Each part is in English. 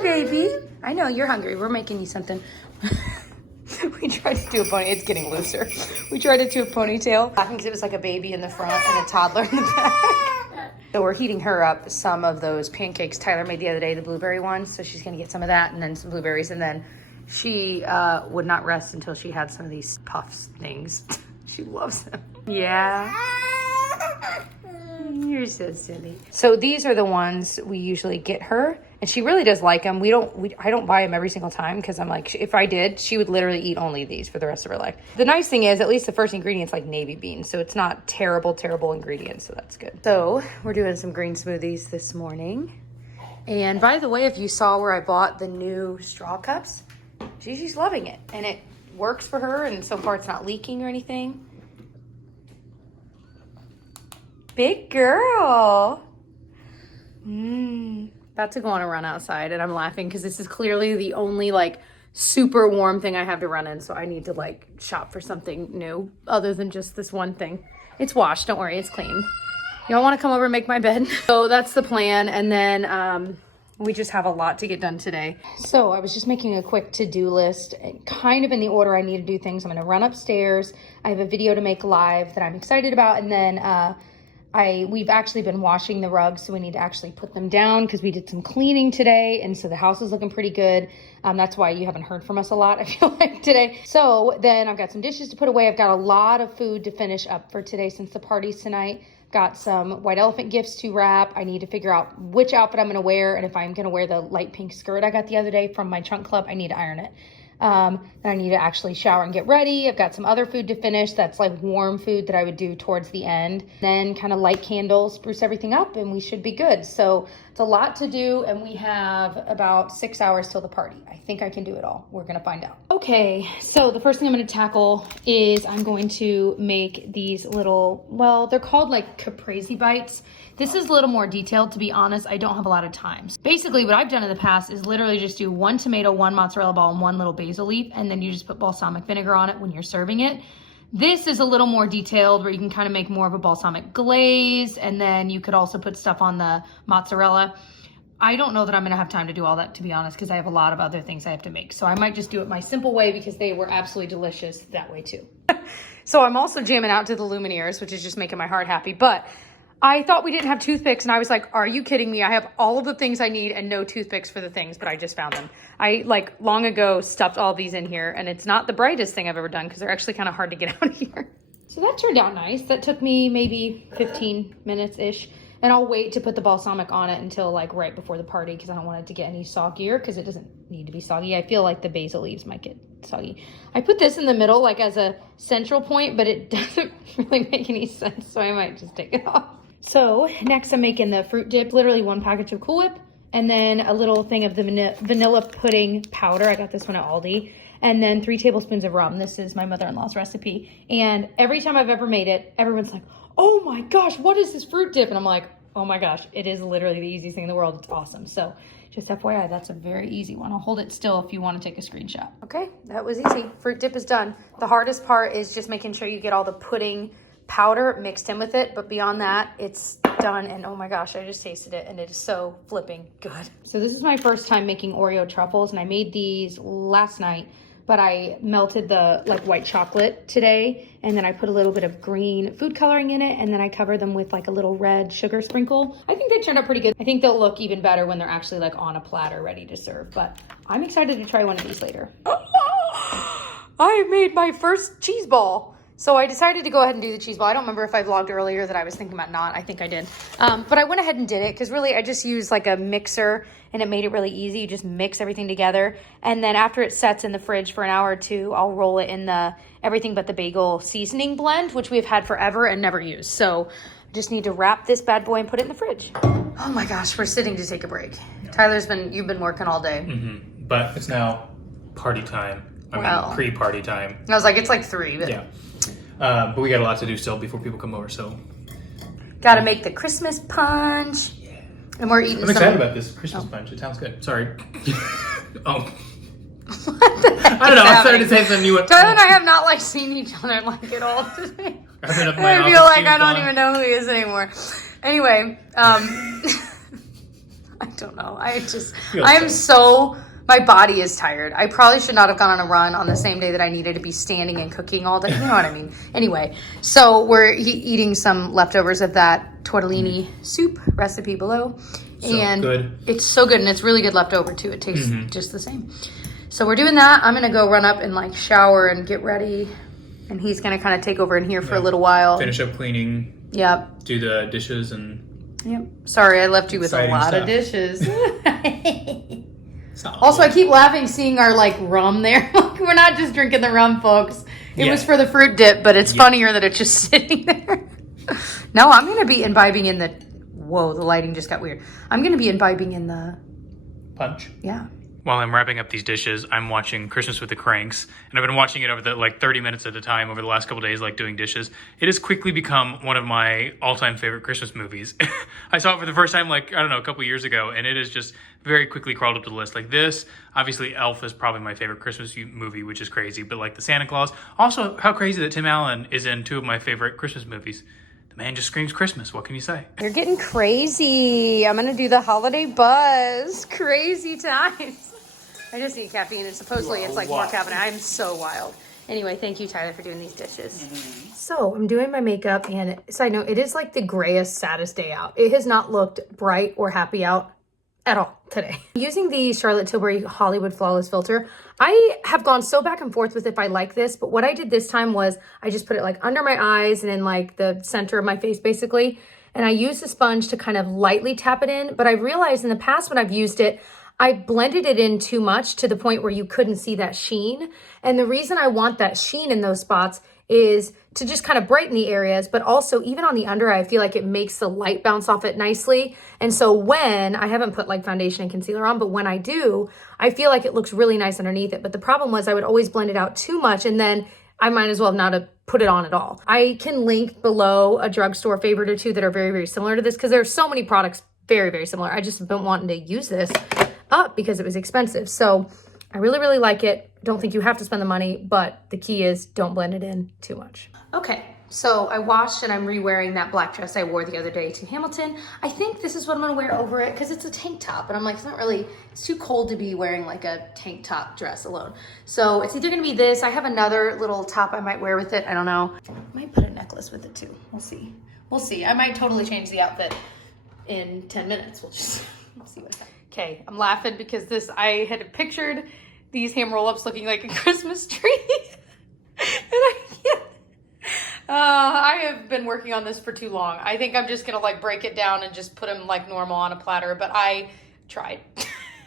Hi, baby. I know you're hungry. We're making you something. We tried to do a pony. It's getting looser. We tried to do a ponytail. I think it was like a baby in the front and a toddler in the back. So we're heating her up some of those pancakes Tyler made the other day, the blueberry ones. So she's gonna get some of that and then some blueberries. And then she would not rest until she had some of these puffs things. She loves them. Yeah. You're so silly. So these are the ones we usually get her, and she really does like them. I don't buy them every single time because I'm like, if I did, she would literally eat only these for the rest of her life. The nice thing is, at least the first ingredient's like navy beans, so it's not terrible ingredients, so that's good. So we're doing some green smoothies this morning. And by the way, if you saw where I bought the new straw cups, Gigi's loving it, and it works for her, and so far it's not leaking or anything. Big girl. About to go on a run outside, and I'm laughing because this is clearly the only like super warm thing I have to run in, so I need to like shop for something new other than just this one thing. It's washed, don't worry, it's clean. Y'all want to come over and make my bed? So that's the plan, and then we just have a lot to get done today. So I was just making a quick to-do list, kind of in the order I need to do things. I'm gonna run upstairs. I have a video to make live that I'm excited about, and then we've actually been washing the rugs, so we need to actually put them down because we did some cleaning today, and so the house is looking pretty good. That's why you haven't heard from us a lot, I feel like, today. So then I've got some dishes to put away. I've got a lot of food to finish up for today since the party's tonight. Got some white elephant gifts to wrap. I need to figure out which outfit I'm gonna wear, and if I'm gonna wear the light pink skirt I got the other day from my trunk club, I need to iron it. Then I need to actually shower and get ready. I've got some other food to finish that's like warm food that I would do towards the end. Then kind of light candles, spruce everything up, and we should be good. So it's a lot to do, and we have about 6 hours till the party. I think I can do it all. We're gonna find out. Okay, so the first thing I'm gonna tackle is I'm going to make these little, well, they're called like caprese bites. This is a little more detailed, to be honest. I don't have a lot of time. Basically, what I've done in the past is literally just do 1 tomato, 1 mozzarella ball, and 1 little basil leaf, and then you just put balsamic vinegar on it when you're serving it. This is a little more detailed where you can kind of make more of a balsamic glaze, and then you could also put stuff on the mozzarella. I don't know that I'm gonna have time to do all that, to be honest, because I have a lot of other things I have to make. So I might just do it my simple way because they were absolutely delicious that way too. So I'm also jamming out to the Lumineers, which is just making my heart happy, but I thought we didn't have toothpicks, and I was like, are you kidding me? I have all of the things I need and no toothpicks for the things, but I just found them. I like long ago stuffed all these in here, and it's not the brightest thing I've ever done because they're actually kind of hard to get out of here. So that turned out nice. That took me maybe 15 minutes-ish, and I'll wait to put the balsamic on it until like right before the party because I don't want it to get any soggier because it doesn't need to be soggy. I feel like the basil leaves might get soggy. I put this in the middle like as a central point, but it doesn't really make any sense, so I might just take it off. So next I'm making the fruit dip, literally 1 package of Cool Whip, and then a little thing of the vanilla pudding powder. I got this one at Aldi. And then 3 tablespoons of rum. This is my mother-in-law's recipe. And every time I've ever made it, everyone's like, oh my gosh, what is this fruit dip? And I'm like, oh my gosh, it is literally the easiest thing in the world. It's awesome. So just FYI, that's a very easy one. I'll hold it still if you want to take a screenshot. Okay, that was easy. Fruit dip is done. The hardest part is just making sure you get all the pudding powder mixed in with it, but beyond that, it's done. And oh my gosh, I just tasted it and it is so flipping good. So this is my first time making Oreo truffles, and I made these last night, but I melted the like white chocolate today, and then I put a little bit of green food coloring in it, and then I covered them with like a little red sugar sprinkle. I think they turned out pretty good. I think they'll look even better when they're actually like on a platter ready to serve, but I'm excited to try one of these later. I made my first cheese ball. So I decided to go ahead and do the cheese ball. I don't remember if I vlogged earlier that I was thinking about not. I think I did. But I went ahead and did it because really I just used like a mixer and it made it really easy. You just mix everything together. And then after it sets in the fridge for an hour or two, I'll roll it in the everything but the bagel seasoning blend, which we've had forever and never used. So I just need to wrap this bad boy and put it in the fridge. Oh my gosh, we're sitting to take a break. Yeah. You've been working all day. Mm-hmm. But it's now party time. I mean, pre-party time. I was like, it's like 3. But yeah. But we got a lot to do still before people come over, so. Gotta make the Christmas punch. Yeah. And we're eating I'm excited about this Christmas punch. It sounds good. Sorry. Oh. I don't know. I started to say something you went. Tyler and I have not like seen each other like at all today. I feel like I don't even know who he is anymore. Anyway, I don't know. My body is tired. I probably should not have gone on a run on the same day that I needed to be standing and cooking all day. You know what I mean? Anyway, so we're eating some leftovers of that tortellini soup recipe below. And good. It's so good, and it's really good leftover too. It tastes just the same. So we're doing that. I'm gonna go run up and like shower and get ready. And he's gonna kind of take over in here for a little while. Finish up cleaning. Yep. Do the dishes and... Yep. Sorry, I left you with a lot of dishes. Also, I keep laughing seeing our like rum there. We're not just drinking the rum, folks. It was for the fruit dip, but it's funnier that it's just sitting there. No, I'm going to be imbibing in the... Whoa, the lighting just got weird. I'm going to be imbibing in the... Punch? Yeah. While I'm wrapping up these dishes, I'm watching Christmas with the Cranks, and I've been watching it over the 30 minutes at a time over the last couple days, like doing dishes. It has quickly become one of my all-time favorite Christmas movies. I saw it for the first time, like, I don't know, a couple years ago, and it has just very quickly crawled up to the list. Like this, obviously Elf is probably my favorite Christmas movie, which is crazy, but like the Santa Claus. Also, how crazy that Tim Allen is in two of my favorite Christmas movies. The man just screams Christmas. What can you say? You're getting crazy. I'm going to do the holiday buzz. Crazy times. I just need caffeine, and supposedly it's like more caffeine. I'm so wild. Anyway, thank you, Tyler, for doing these dishes. So I'm doing my makeup, and side note, it is like the grayest, saddest day out. It has not looked bright or happy out at all today. Using the Charlotte Tilbury Hollywood Flawless Filter, I have gone so back and forth with if I like this, but what I did this time was I just put it like under my eyes and in like the center of my face, basically. And I used the sponge to kind of lightly tap it in, but I realized in the past when I've used it, I blended it in too much to the point where you couldn't see that sheen. And the reason I want that sheen in those spots is to just kind of brighten the areas, but also even on the under eye, I feel like it makes the light bounce off it nicely. And so when I haven't put like foundation and concealer on, but when I do, I feel like it looks really nice underneath it. But the problem was I would always blend it out too much, and then I might as well not have put it on at all. I can link below a drugstore favorite or two that are very, very similar to this, because there are so many products very, very similar. I just been wanting to use this up because it was expensive. So I really, really like it. Don't think you have to spend the money, but the key is don't blend it in too much. Okay, so I washed and I'm re-wearing that black dress I wore the other day to Hamilton. I think this is what I'm gonna wear over it because it's a tank top, and I'm like, it's too cold to be wearing like a tank top dress alone. So it's either gonna be this. I have another little top I might wear with it. I don't know. I might put a necklace with it too. We'll see. We'll see. I might totally change the outfit in 10 minutes. We'll see what happens. Okay, I'm laughing because I had pictured these ham roll-ups looking like a Christmas tree. And I have been working on this for too long. I think I'm just gonna like break it down and just put them like normal on a platter, but I tried.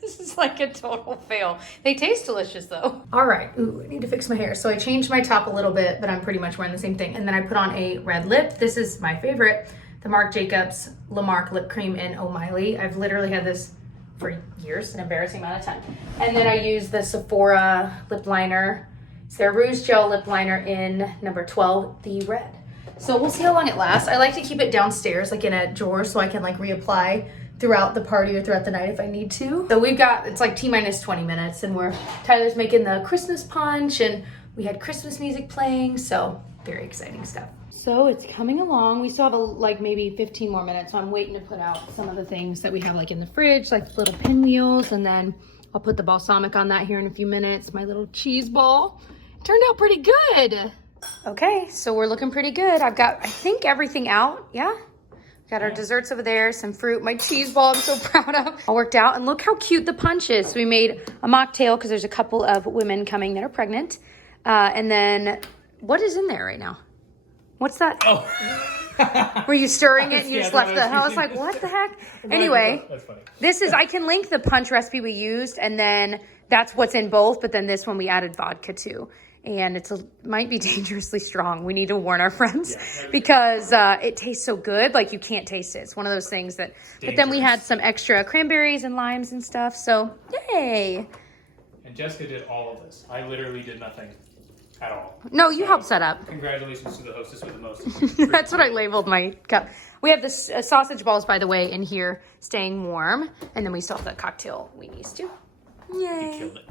This is like a total fail. They taste delicious though. All right, ooh, I need to fix my hair. So I changed my top a little bit, but I'm pretty much wearing the same thing. And then I put on a red lip. This is my favorite, the Marc Jacobs La Marque Lip Cream in O'Malley. I've literally had this for years, an embarrassing amount of time. And then I use the Sephora lip liner. It's their Rouge Gel lip liner in number 12, the red. So we'll see how long it lasts. I like to keep it downstairs, like in a drawer, so I can like reapply throughout the party or throughout the night if I need to. So it's like T-minus 20 minutes, and Tyler's making the Christmas punch, and we had Christmas music playing, so very exciting stuff. So it's coming along. We still have like maybe 15 more minutes, so I'm waiting to put out some of the things that we have like in the fridge, like little pinwheels, and then I'll put the balsamic on that here in a few minutes. My little cheese ball. It turned out pretty good. Okay, so we're looking pretty good. I've got, I think, everything out. Yeah? Got our desserts over there, some fruit, my cheese ball I'm so proud of. All worked out, and look how cute the punch is. So we made a mocktail because there's a couple of women coming that are pregnant. And then, what is in there right now? What's that? Oh. Were you stirring it and you just left I was like, what the heck? Anyway, that's funny. This is, I can link the punch recipe we used, and then that's what's in both, but then this one we added vodka to. And might be dangerously strong. We need to warn our friends because it tastes so good. Like you can't taste it. It's one of those things that, but then we had some extra cranberries and limes and stuff. So yay. And Jessica did all of this. I literally did nothing at all. No, you helped set up. Congratulations to the hostess with the most. That's what I labeled my cup. We have the sausage balls, by the way, in here staying warm. And then we still have the cocktail weenies too. Yay. You killed it.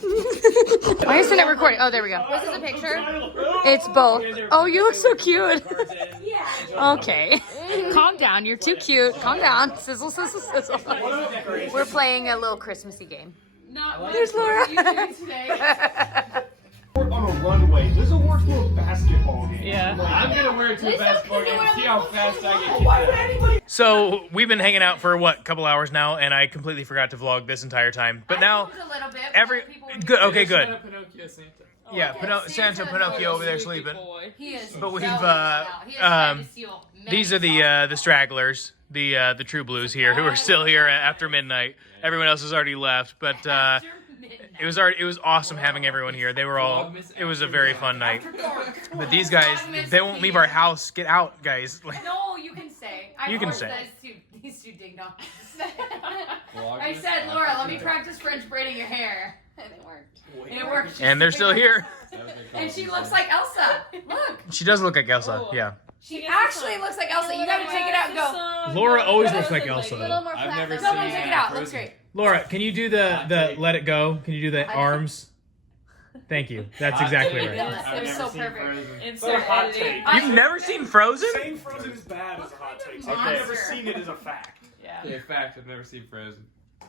Why isn't it recording? Oh, there we go. This is a picture. It's both. Oh, you look so cute. Okay. Calm down. You're too cute. Calm down. Sizzle, sizzle, sizzle. We're playing a little Christmassy game. There's Laura. On a runway. This will work for a basketball game. Yeah. I'm gonna wear it to a basketball game and see how fast I get kicked out. So we've been hanging out for what, couple hours now, and I completely forgot to vlog this entire time. But now, good. Okay, good. Yeah, Santa Pinocchio over there sleeping. He is. But we've He is trying to steal these are the stragglers, the True Blues here, who are still here after midnight. Everyone else has already left, but it was awesome having everyone here. They were all. It was a very fun night. But these guys, they won't leave our house. Get out, guys. No, you can say. You can say. These two ding dongs. I said, Laura, let me practice French braiding your hair. And it worked. And it worked. And they're still here. And she looks like Elsa. Look. She does look like Elsa. Yeah. She actually looks like Elsa. You gotta take it out and go. Laura always looks like Elsa. A little more I've never Someone seen take it out. Looks great. Laura, can you do the let it go? Can you do the arms? Thank you. That's exactly right. It was so perfect. Insert hot take. You've never seen Frozen? Saying Frozen is bad is a hot take. Okay. I've never seen it as a fact. Yeah, fact, I've never seen Frozen.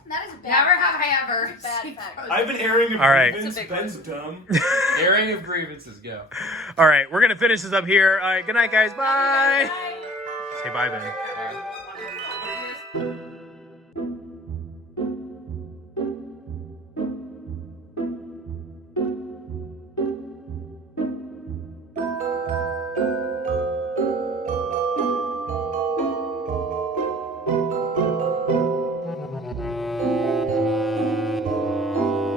That is a bad Never have fact. I ever. Bad fact. I've been airing All right. grievance. Ben's dumb. Airing of grievances, go. All right, we're going to finish this up here. All right, good night, guys. Bye. Say bye, Ben.